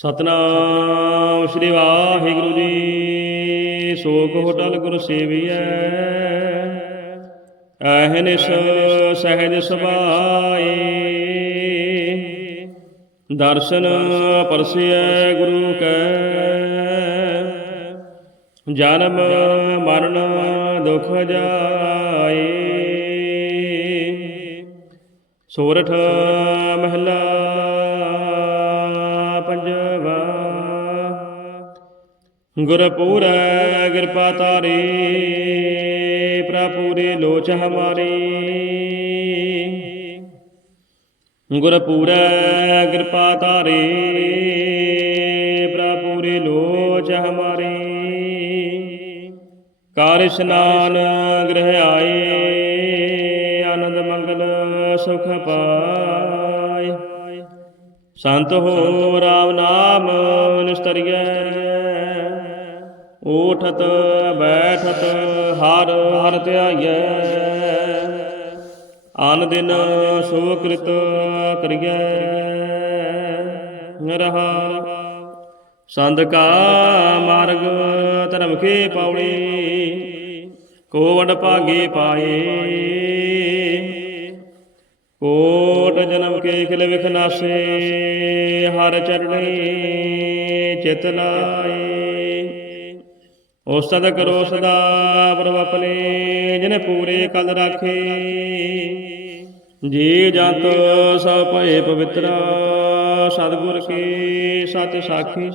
ਸਤਨਾਮ ਸ੍ਰੀ ਵਾਹਿਗੁਰੂ ਜੀ। ਸੋਖ ਹੋਟਲ ਗੁਰ ਸੇਵੀਐ। ਅਹਨਿਸ ਸਹਿਜ ਸੁਭਾਏ। ਦਰਸ਼ਨ ਪਰਸਿਐ ਗੁਰੂ ਕੈ। ਜਨਮ ਮਰਨ ਦੁਖ ਜਾਏ। ਸੋਰਠ ਮਹਿਲਾ ਗੁਰਪੂਰੈ ਕਿਰਪਾ ਤਾਰੇ ਪ੍ਰਪੂਰੇ ਲੋਚ ਹਮਾਰੇ। ਗੁਰਪੂਰੈ ਕਿਰਪਾ ਤਾਰੇ ਪ੍ਰਪੂਰੇ ਲੋਚ ਹਮਾਰੇ। ਕਾਰ ਇਸ਼ਨਾਨ ਗ੍ਰਹਿ ਆਏ ਆਨੰਦ ਮੰਗਲ ਸੁਖ ਪਾਏ ਸੰਤ ਹੋ ਰਾਮ ਨਾਮ, ਨਿਸਤਰੀਐ। ਉਠਤ ਬੈਠਤ ਹਰ ਹਰ ਧਿਆਈਐ। ਆਨ ਦਿਨ ਸੋ ਕ੍ਰਿਤ ਕਰੀਐ। ਰਹਾ ਸੰਦ ਕਾ ਮਾਰਗ ਧਰਮ ਕੇ ਪਾਉਣੀ ਕੋ ਭਾਗੇ ਪਾਏ ਕੋਟ ਜਨਮ ਕੇ ਖਿਲ ਵਿਖ ਨਾਸੇ, ਹਰ ਚਰਣੀ ਚਿਤ ਲਾਏ ਉਸਤਤ ਕਰੋ ਸਦਾ ਪ੍ਰਭ ਆਪਣੇ, ਜਿਨੇ ਪੂਰੇ ਕਲ ਰਾਖੇ। ਜੀ ਜੰਤ ਸਭ ਭਏ ਪਵਿੱਤਰ, ਸਤਿਗੁਰ ਕੀ ਸਤ ਸਾਖੀ।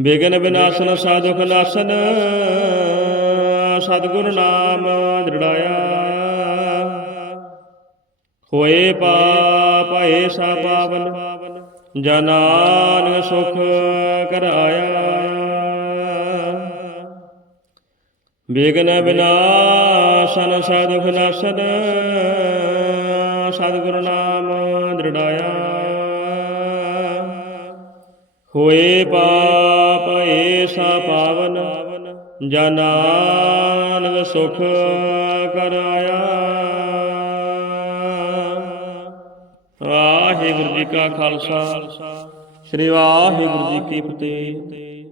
ਬਿਗਨ ਬਿਨਾਸਨ, ਸਾਧੁਖ ਨਾਸਨ, ਸਤਿਗੁਰ ਨਾਮ ਦ੍ਰਿੜਾਇਆ। ਹੋਏ ਪਾਪ, ਭਏ ਸਾ ਪਾਵਨ ਜਨਾਨ ਸੁਖ ਕਰਾਇਆ ਆਇਆ ਵਿਨਾਸਨ ਬਿਨਾਸ਼ਨ ਸਾਧੁਖ ਨਾਸ਼ਨ ਸਤਿਗੁਰ ਨਾਮ ਦ੍ਰਿੜਾਇਆ। ਹੋਏ ਪਾਪ ਭਏ ਸਾ ਪਾਵਨ ਜਨਾਨ ਸੁਖ ਕਰਾਇਆ। ਵਾਹਿਗੁਰੂ ਜੀ ਕਾ ਖਾਲਸਾ, ਸ੍ਰੀ ਵਾਹਿਗੁਰੂ ਜੀ ਕੀ ਫਤਿਹ।